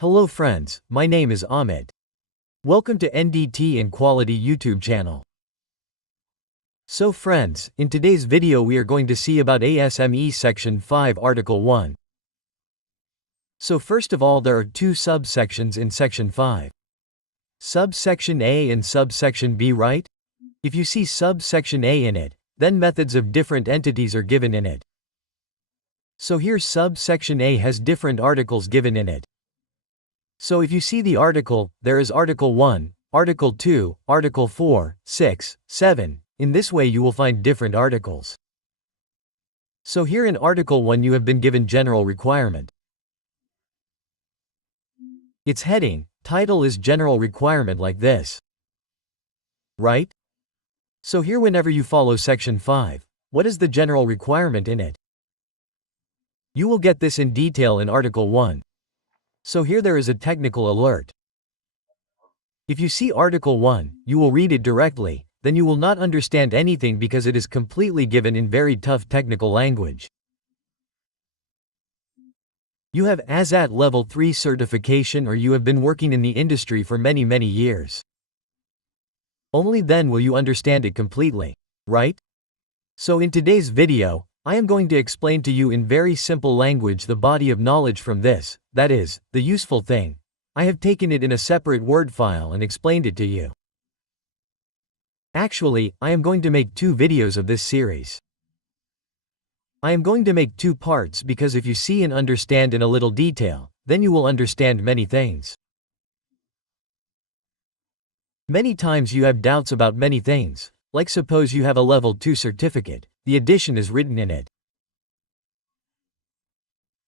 Hello friends, my name is Ahmed. Welcome to NDT and Quality YouTube channel. So friends, in today's video we are going to see about ASME Section 5 Article 1. So first of all there are two subsections in Section 5. Subsection A and Subsection B, right? If you see Subsection A in it, then methods of different entities are given in it. So here Subsection A has different articles given in it. So if you see the article, there is Article 1, Article 2, Article 4, 6, 7. In this way you will find different articles. So here in Article 1 you have been given general requirement. Its heading, title is general requirement like this. Right? So here whenever you follow Section 5, what is the general requirement in it? You will get this in detail in Article 1. So here there is a technical alert. If you see Article 1, you will read it directly, then you will not understand anything because it is completely given in very tough technical language. You have ASAT Level 3 certification or you have been working in the industry for many years. Only then will you understand it completely, right? So in today's video, I am going to explain to you in very simple language the body of knowledge from this, that is, the useful thing. I have taken it in a separate Word file and explained it to you. Actually, I am going to make two videos of this series. I am going to make two parts because if you see and understand in a little detail, then you will understand many things. Many times you have doubts about many things, like suppose you have a Level 2 certificate, the addition is written in it.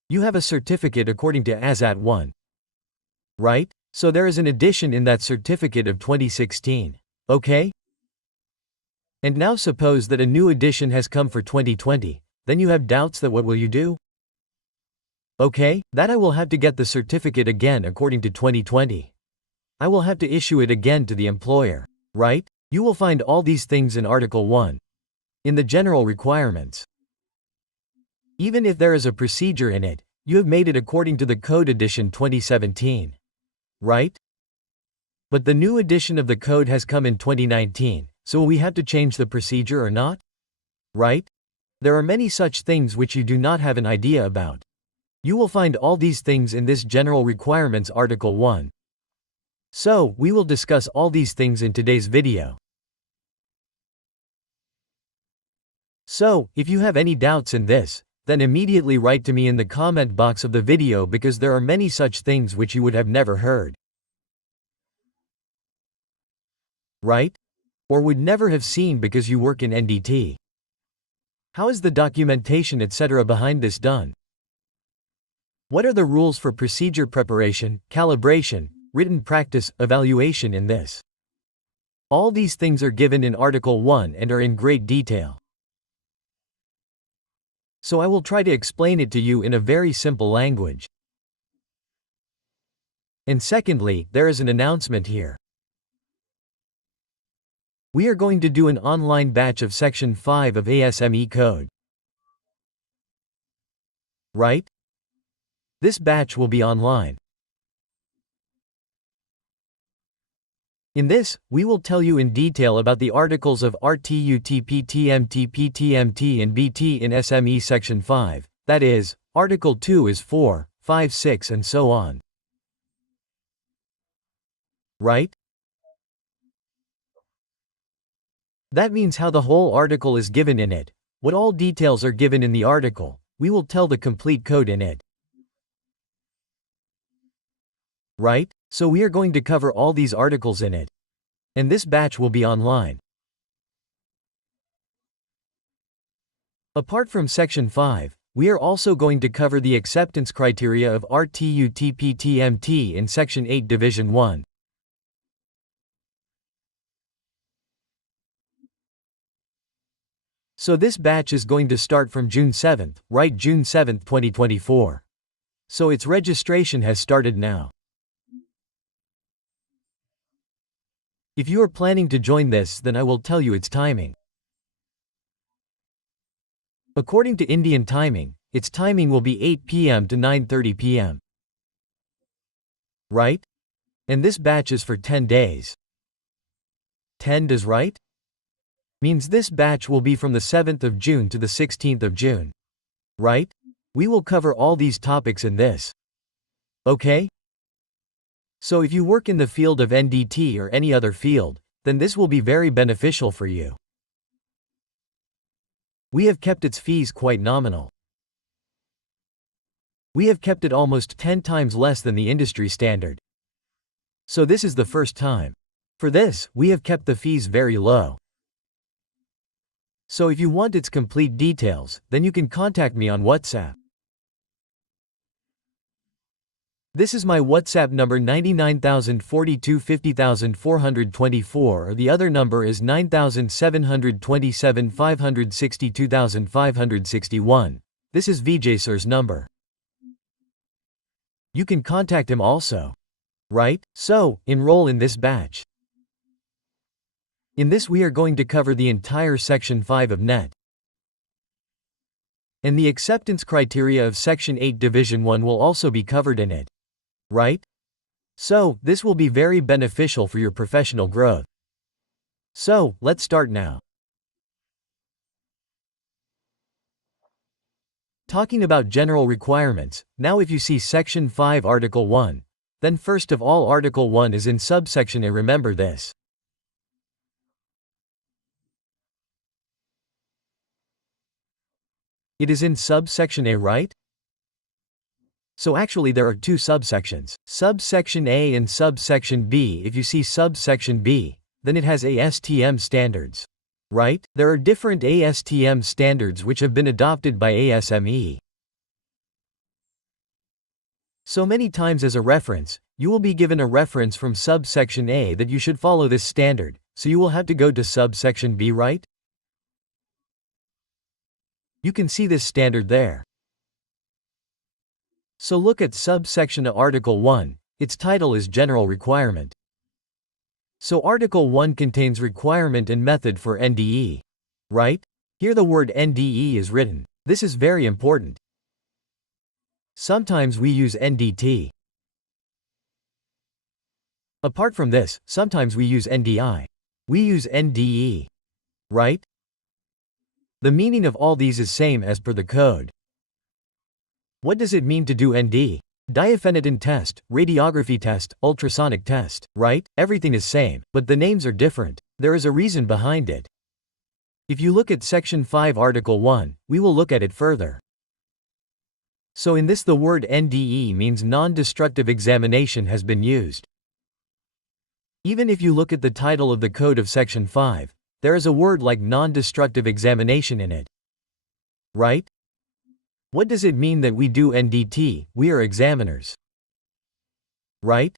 You have a certificate according to ASAT 1. Right? So there is an addition in that certificate of 2016. Okay? And now suppose that a new edition has come for 2020, then you have doubts that what will you do? Okay, that I will have to get the certificate again according to 2020. I will have to issue it again to the employer. Right? You will find all these things in Article 1. In the general requirements. Even if there is a procedure in it, you have made it according to the Code Edition 2017. Right? But the new edition of the code has come in 2019, so will we have to change the procedure or not? Right? There are many such things which you do not have an idea about. You will find all these things in this General Requirements Article 1. So, we will discuss all these things in today's video. So, if you have any doubts in this, then immediately write to me in the comment box of the video because there are many such things which you would have never heard. Right? Or would never have seen because you work in NDT. How is the documentation etc. behind this done? What are the rules for procedure preparation, calibration, written practice, evaluation in this? All these things are given in Article 1 and are in great detail. So I will try to explain it to you in a very simple language. And secondly, there is an announcement here. We are going to do an online batch of Section 5 of ASME code. Right? This batch will be online. In this, we will tell you in detail about the articles of RTU, TP, TMT, PTMT and BT in SME Section 5, that is, Article 2 is 4, 5, 6 and so on. Right? That means how the whole article is given in it, what all details are given in the article, we will tell the complete code in it. Right? So we are going to cover all these articles in it. And this batch will be online. Apart from Section 5, we are also going to cover the acceptance criteria of RTU TP-TMT in Section 8 Division 1. So this batch is going to start from June 7th, right? June 7th, 2024. So its registration has started now. If you are planning to join this, then I will tell you its timing. According to Indian timing, its timing will be 8 p.m. to 9:30 p.m. right? And this batch is for 10 days. 10 days, right? Means this batch will be from the 7th of June to the 16th of June. Right? We will cover all these topics in this. Okay? So if you work in the field of NDT or any other field, then this will be very beneficial for you. We have kept its fees quite nominal. We have kept it almost 10 times less than the industry standard. So this is the first time. For this, we have kept the fees very low. So if you want its complete details, then you can contact me on WhatsApp. This is my WhatsApp number 99042 or the other number is 9727 This is VIII sir's number. You can contact him also. Right? So, enroll in this batch. In this we are going to cover the entire Section 5 of NET. And the acceptance criteria of Section 8 Division 1 will also be covered in it. Right? So, this will be very beneficial for your professional growth. So, let's start now. Talking about general requirements, now if you see Section 5 Article 1, then first of all Article 1 is in subsection A. Remember this. It is in subsection A, right? So actually there are two subsections, subsection A and subsection B. If you see subsection B, then it has ASTM standards. Right? There are different ASTM standards which have been adopted by ASME. So many times as a reference, you will be given a reference from subsection A that you should follow this standard, so you will have to go to subsection B, right? You can see this standard there. So look at subsection A Article 1, its title is General Requirement. So Article 1 contains requirement and method for NDE. Right? Here the word NDE is written. This is very important. Sometimes we use NDT. Apart from this, sometimes we use NDI. We use NDE. Right? The meaning of all these is same as per the code. What does it mean to do ND? Diaphenetin test, radiography test, ultrasonic test, right? Everything is same, but the names are different. There is a reason behind it. If you look at Section 5 Article 1, we will look at it further. So in this the word NDE means non-destructive examination has been used. Even if you look at the title of the code of Section 5, there is a word like non-destructive examination in it. Right? What does it mean that we do NDT? We are examiners. Right?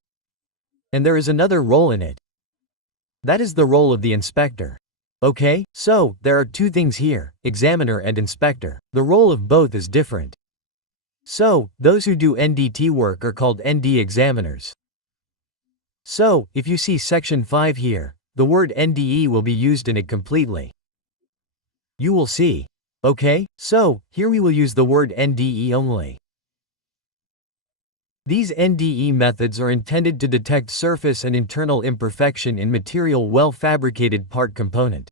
And there is another role in it. That is the role of the inspector. Okay, so, there are two things here, examiner and inspector. The role of both is different. So, those who do NDT work are called ND examiners. So, if you see Section 5 here, the word NDE will be used in it completely. You will see. Okay, so, here we will use the word NDE only. These NDE methods are intended to detect surface and internal imperfection in material well-fabricated part component.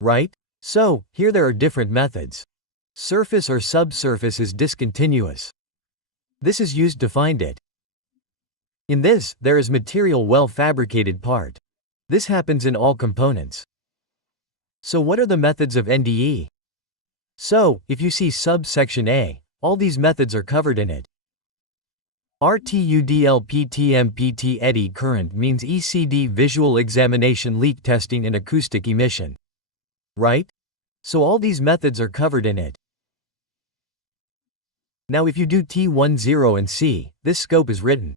Right? So, here there are different methods. Surface or subsurface is discontinuous. This is used to find it. In this, there is material well-fabricated part. This happens in all components. So what are the methods of NDE? So, if you see subsection A, all these methods are covered in it. RTUDLPTMPT eddy current means ECD visual examination leak testing and acoustic emission. Right? So all these methods are covered in it. Now if you do T10 and C, this scope is written.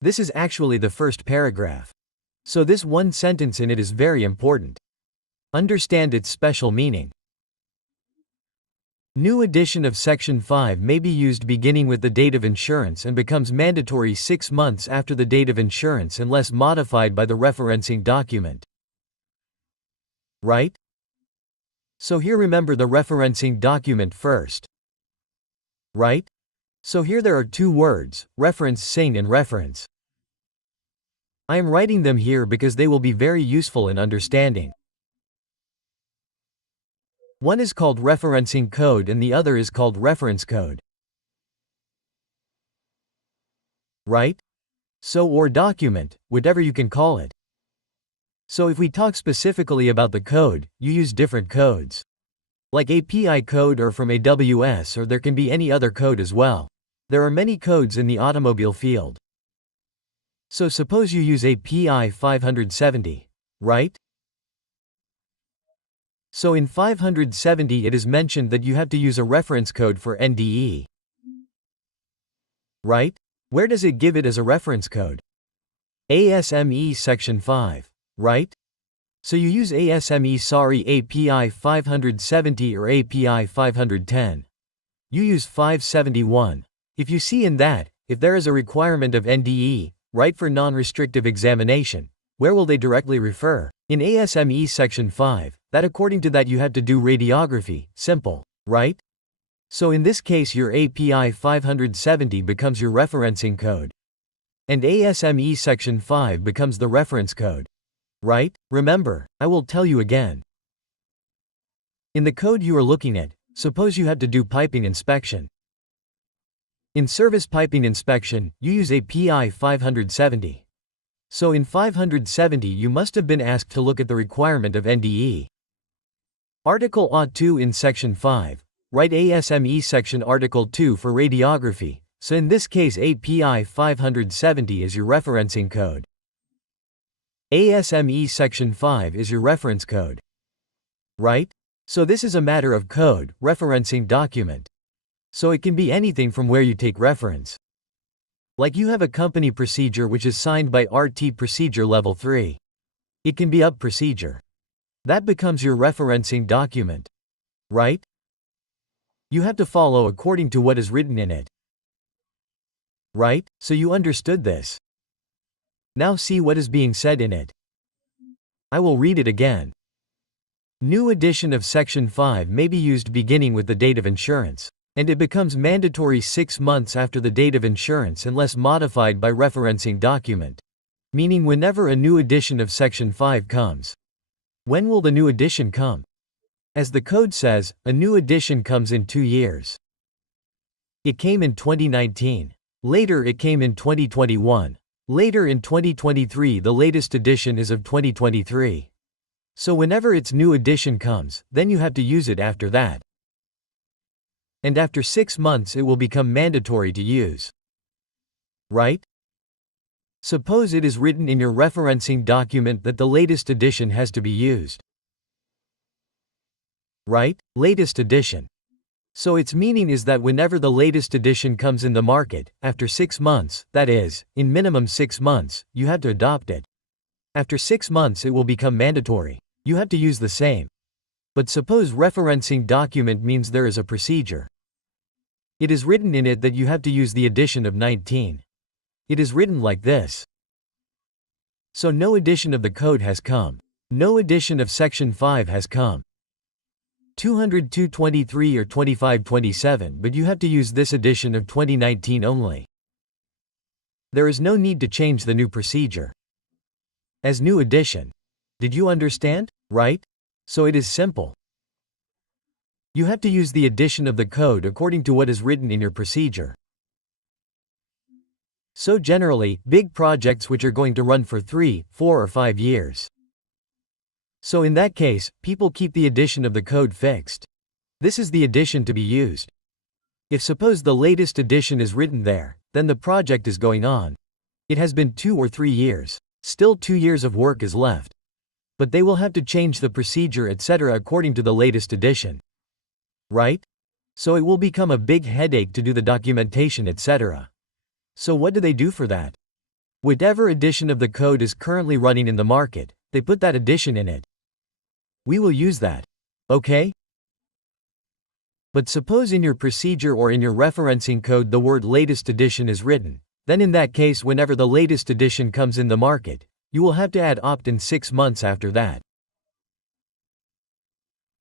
This is actually the first paragraph. So this one sentence in it is very important. Understand its special meaning. New edition of Section 5 may be used beginning with the date of insurance and becomes mandatory 6 months after the date of insurance unless modified by the referencing document. Right? So here remember the referencing document first. Right? So here there are two words, reference sing and reference. I am writing them here because they will be very useful in understanding. One is called referencing code and the other is called reference code. Right? So or document, whatever you can call it. So if we talk specifically about the code, you use different codes. Like API code or from AWS, or there can be any other code as well. There are many codes in the automobile field. So suppose you use API 570, right? So in 570 it is mentioned that you have to use a reference code for NDE. Right? Where does it give it as a reference code? ASME section 5, right? So you use API 570 or API 510. You use 571. If you see in that, if there is a requirement of NDE, right, for non-restrictive examination, where will they directly refer? In ASME section 5, that according to that you have to do radiography, simple, right? So in this case your API 570 becomes your referencing code. And ASME section 5 becomes the reference code. Right? Remember, I will tell you again. In the code you are looking at, suppose you have to do piping inspection. In service piping inspection, you use API 570. So in 570 you must have been asked to look at the requirement of NDE. Article A2 in section 5, write ASME section article 2 for radiography, so in this case API 570 is your referencing code. ASME section 5 is your reference code. Right? So this is a matter of code, referencing document. So it can be anything from where you take reference. Like you have a company procedure which is signed by RT procedure level 3. It can be up procedure. That becomes your referencing document. Right? You have to follow according to what is written in it. Right? So you understood this. Now see what is being said in it. I will read it again. New edition of Section 5 may be used beginning with the date of insurance, and it becomes mandatory 6 months after the date of insurance unless modified by referencing document. Meaning whenever a new edition of Section 5 comes. When will the new edition come? As the code says, a new edition comes in 2 years. It came in 2019. Later it came in 2021. Later in 2023 the latest edition is of 2023. So whenever its new edition comes, then you have to use it after that. And after 6 months it will become mandatory to use. Right? Suppose it is written in your referencing document that the latest edition has to be used. Right? Latest edition. So its meaning is that whenever the latest edition comes in the market, after 6 months, that is, in minimum 6 months, you have to adopt it. After 6 months it will become mandatory. You have to use the same. But suppose referencing document means there is a procedure. It is written in it that you have to use the edition of 19. It is written like this. So no edition of the code has come. No edition of section 5 has come. 202.23 or 25.27, but you have to use this edition of 2019 only. There is no need to change the new procedure. As new edition. Did you understand? Right? So it is simple. You have to use the edition of the code according to what is written in your procedure. So generally, big projects which are going to run for 3, 4 or 5 years. So in that case, people keep the edition of the code fixed. This is the edition to be used. If suppose the latest edition is written there, then the project is going on. It has been 2 or 3 years. Still 2 years of work is left. But they will have to change the procedure etc. according to the latest edition. Right? So it will become a big headache to do the documentation etc. So what do they do for that? Whatever edition of the code is currently running in the market, they put that edition in it. We will use that. Okay? But suppose in your procedure or in your referencing code the word latest edition is written, then in that case whenever the latest edition comes in the market, you will have to add opt-in 6 months after that.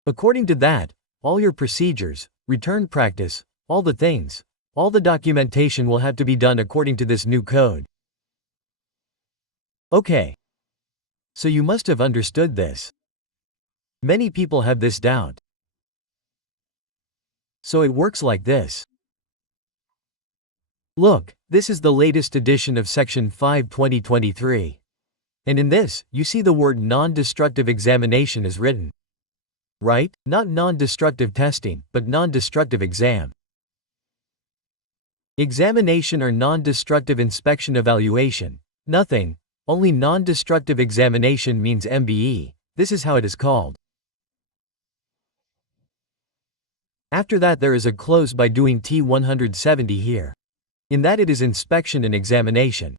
According to that, all your procedures, return practice, all the things, all the documentation will have to be done according to this new code. Okay. So you must have understood this. Many people have this doubt. So it works like this. Look, this is the latest edition of Section 5 2023. And in this, you see the word non-destructive examination is written. Right? Not non-destructive testing, but non-destructive exam. Examination or non-destructive inspection evaluation. Nothing. Only non-destructive examination means MBE. This is how it is called. After that there is a close by doing T170 here. In that it is inspection and examination.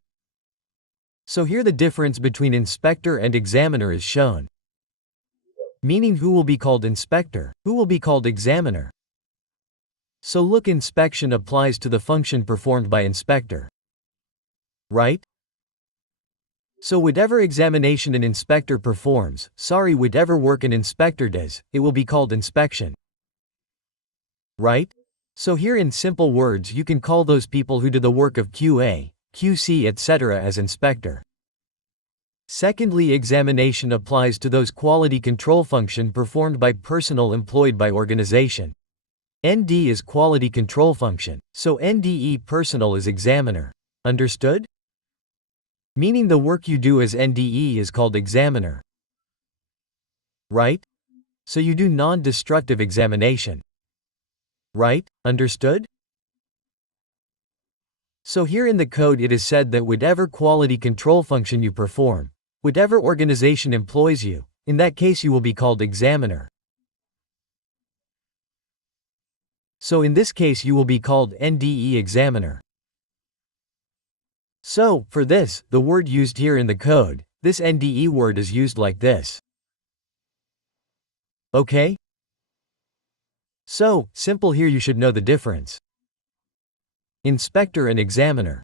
So here the difference between inspector and examiner is shown. Meaning who will be called inspector, who will be called examiner. So look, inspection applies to the function performed by inspector. Right? So whatever examination an inspector performs, whatever work an inspector does, it will be called inspection. Right? So here in simple words you can call those people who do the work of QA, QC etc. as inspector. Secondly, examination applies to those quality control function performed by personnel employed by organization. ND is quality control function, so NDE personnel is examiner. Understood? Meaning the work you do as NDE is called examiner. Right? So you do non-destructive examination. Right? Understood? So here in the code it is said that whatever quality control function you perform, whatever organization employs you, in that case you will be called examiner. So in this case you will be called NDE examiner. So, for this, the word used here in the code, this NDE word is used like this. Okay? So, simple here you should know the difference. Inspector and examiner.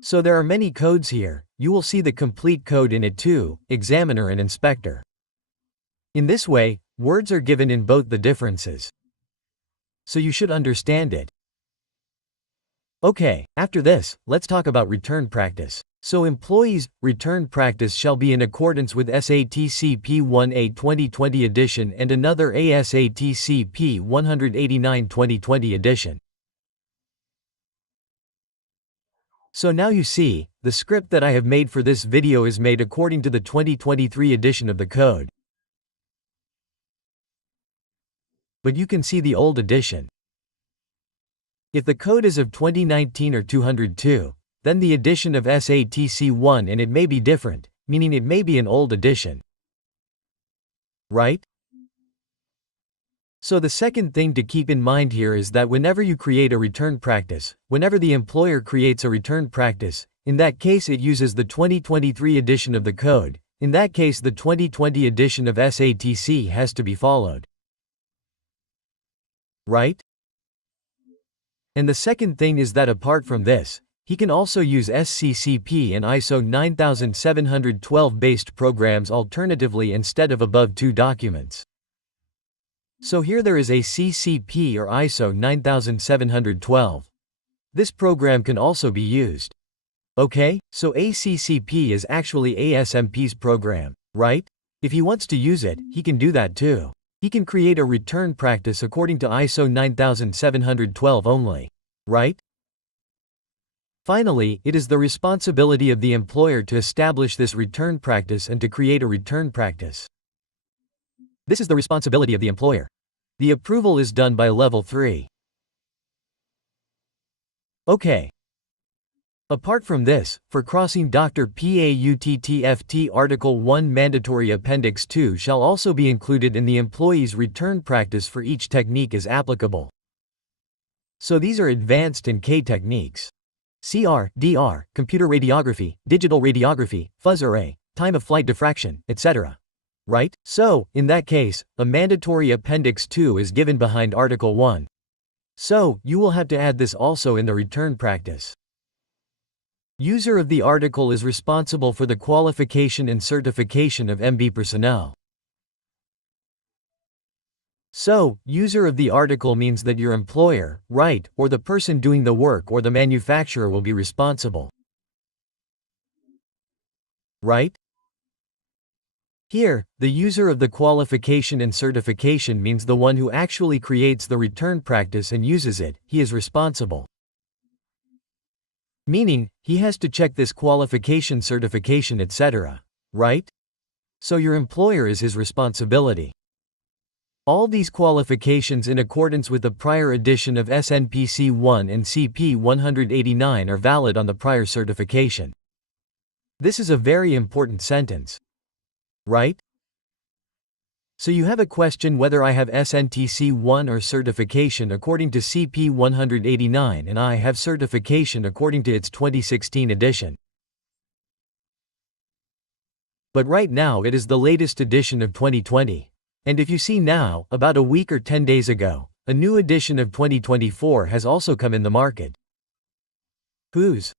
So there are many codes here, you will see the complete code in it too, examiner and inspector. In this way, words are given in both the differences. So you should understand it. Okay, after this, let's talk about return practice. So employees' return practice shall be in accordance with SATC P1A 2020 edition and another ASATC P189 2020 edition. So now you see, the script that I have made for this video is made according to the 2023 edition of the code. But you can see the old edition. If the code is of 2019 or 202, then the edition of SATC 1 and it may be different, meaning it may be an old edition. Right? So the second thing to keep in mind here is that whenever you create a return practice, whenever the employer creates a return practice, in that case it uses the 2023 edition of the code, in that case the 2020 edition of SATC has to be followed. Right? And the second thing is that apart from this, he can also use SCCP and ISO 9712 based programs alternatively instead of above two documents. So here there is a CCP or ISO 9712. This program can also be used. Okay, so ACCP is actually ASMP's program, right? If he wants to use it, he can do that too. He can create a return practice according to ISO 9712 only, right? Finally, it is the responsibility of the employer to establish this return practice and to create a return practice. This is the responsibility of the employer. The approval is done by Level 3. Okay. Apart from this, for crossing Dr. PAUTTFT Article 1 Mandatory Appendix 2 shall also be included in the employee's return practice for each technique as applicable. So these are advanced and K techniques. CR, DR, computer radiography, digital radiography, fuzz array, time of flight diffraction, etc. Right? So, in that case, a mandatory Appendix 2 is given behind Article 1. So, you will have to add this also in the return practice. User of the article is responsible for the qualification and certification of MB personnel. So, user of the article means that your employer, right, or the person doing the work or the manufacturer will be responsible. Right? Here, the user of the qualification and certification means the one who actually creates the return practice and uses it, he is responsible. Meaning, he has to check this qualification, certification, etc. Right? So your employer is his responsibility. All these qualifications in accordance with the prior edition of SNPC 1 and CP 189 are valid on the prior certification. This is a very important sentence. Right? So you have a question whether I have SNTC 1 or certification according to CP 189 and I have certification according to its 2016 edition. But right now it is the latest edition of 2020. And if you see now, about a week or 10 days ago, a new edition of 2024 has also come in the market. Whose?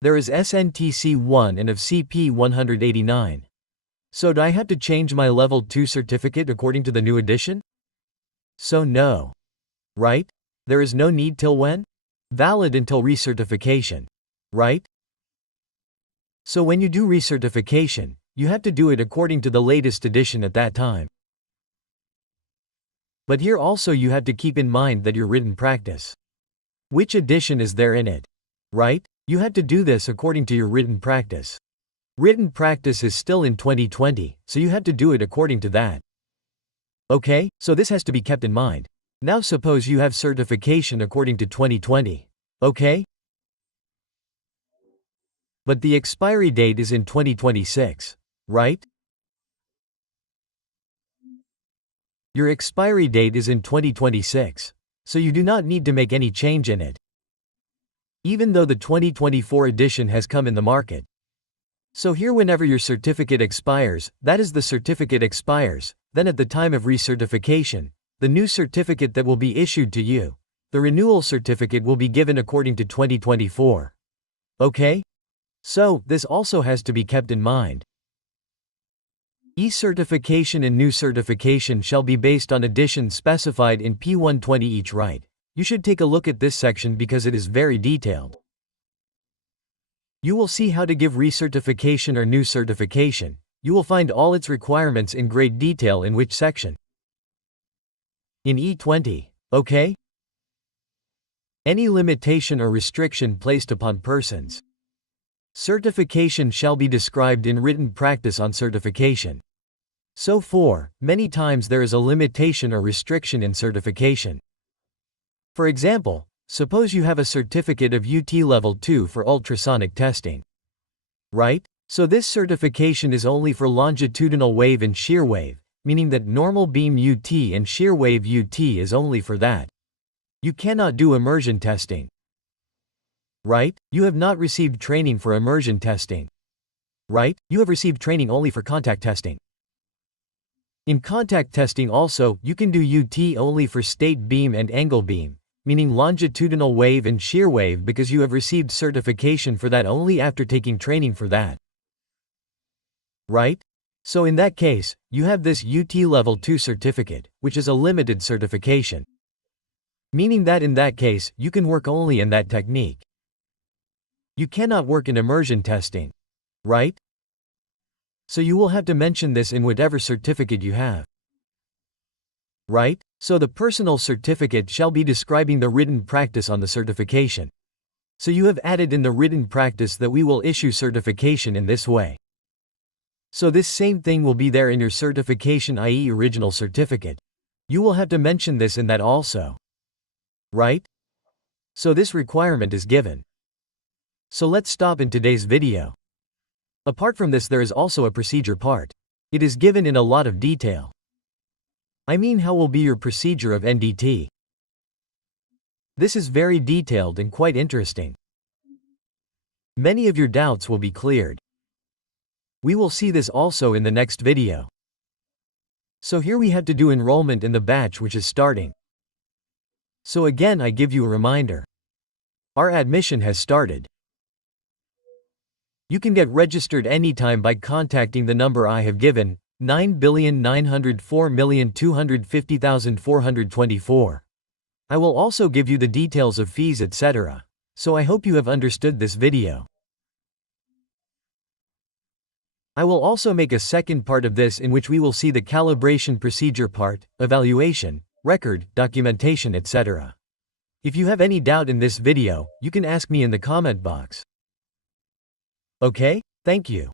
There is SNTC 1 and of CP 189. So do I have to change my level 2 certificate according to the new edition? So no. Right? There is no need till when? Valid until recertification. Right? So when you do recertification, you have to do it according to the latest edition at that time. But here also you have to keep in mind that your written practice. Which edition is there in it? Right? You have to do this according to your written practice. Written practice is still in 2020, so you have to do it according to that. Okay, so this has to be kept in mind. Now suppose you have certification according to 2020. Okay? But the expiry date is in 2026. Right? Your expiry date is in 2026. So you do not need to make any change in it. Even though the 2024 edition has come in the market. So here whenever your certificate expires, that is the certificate expires, then at the time of recertification, the new certificate that will be issued to you, the renewal certificate will be given according to 2024. Okay? So, this also has to be kept in mind. E-certification and new certification shall be based on editions specified in P120 each. Right? You should take a look at this section because it is very detailed. You will see how to give recertification or new certification. You will find all its requirements in great detail in which section. In E20. Okay? Any limitation or restriction placed upon persons. Certification shall be described in written practice on certification. So many times there is a limitation or restriction in certification. For example, suppose you have a certificate of UT Level 2 for ultrasonic testing. Right? So this certification is only for longitudinal wave and shear wave, meaning that normal beam UT and shear wave UT is only for that. You cannot do immersion testing. Right? You have not received training for immersion testing. Right? You have received training only for contact testing. In contact testing also, you can do UT only for state beam and angle beam, meaning longitudinal wave and shear wave, because you have received certification for that only after taking training for that. Right? So in that case, you have this UT Level 2 certificate, which is a limited certification. Meaning that in that case, you can work only in that technique. You cannot work in immersion testing. Right? So you will have to mention this in whatever certificate you have. Right? So the personal certificate shall be describing the written practice on the certification. So you have added in the written practice that we will issue certification in this way. So this same thing will be there in your certification, i.e. original certificate. You will have to mention this in that also. Right? So this requirement is given. So let's stop in today's video. Apart from this, there is also a procedure part. It is given in a lot of detail. I mean, how will be your procedure of NDT? This is very detailed and quite interesting. Many of your doubts will be cleared. We will see this also in the next video. So here we have to do enrollment in the batch which is starting. So again, I give you a reminder. Our admission has started. You can get registered anytime by contacting the number I have given, 9,904,250,424. I will also give you the details of fees etc. So I hope you have understood this video. I will also make a second part of this in which we will see the calibration procedure part, evaluation, record, documentation etc. If you have any doubt in this video, you can ask me in the comment box. Okay? Thank you.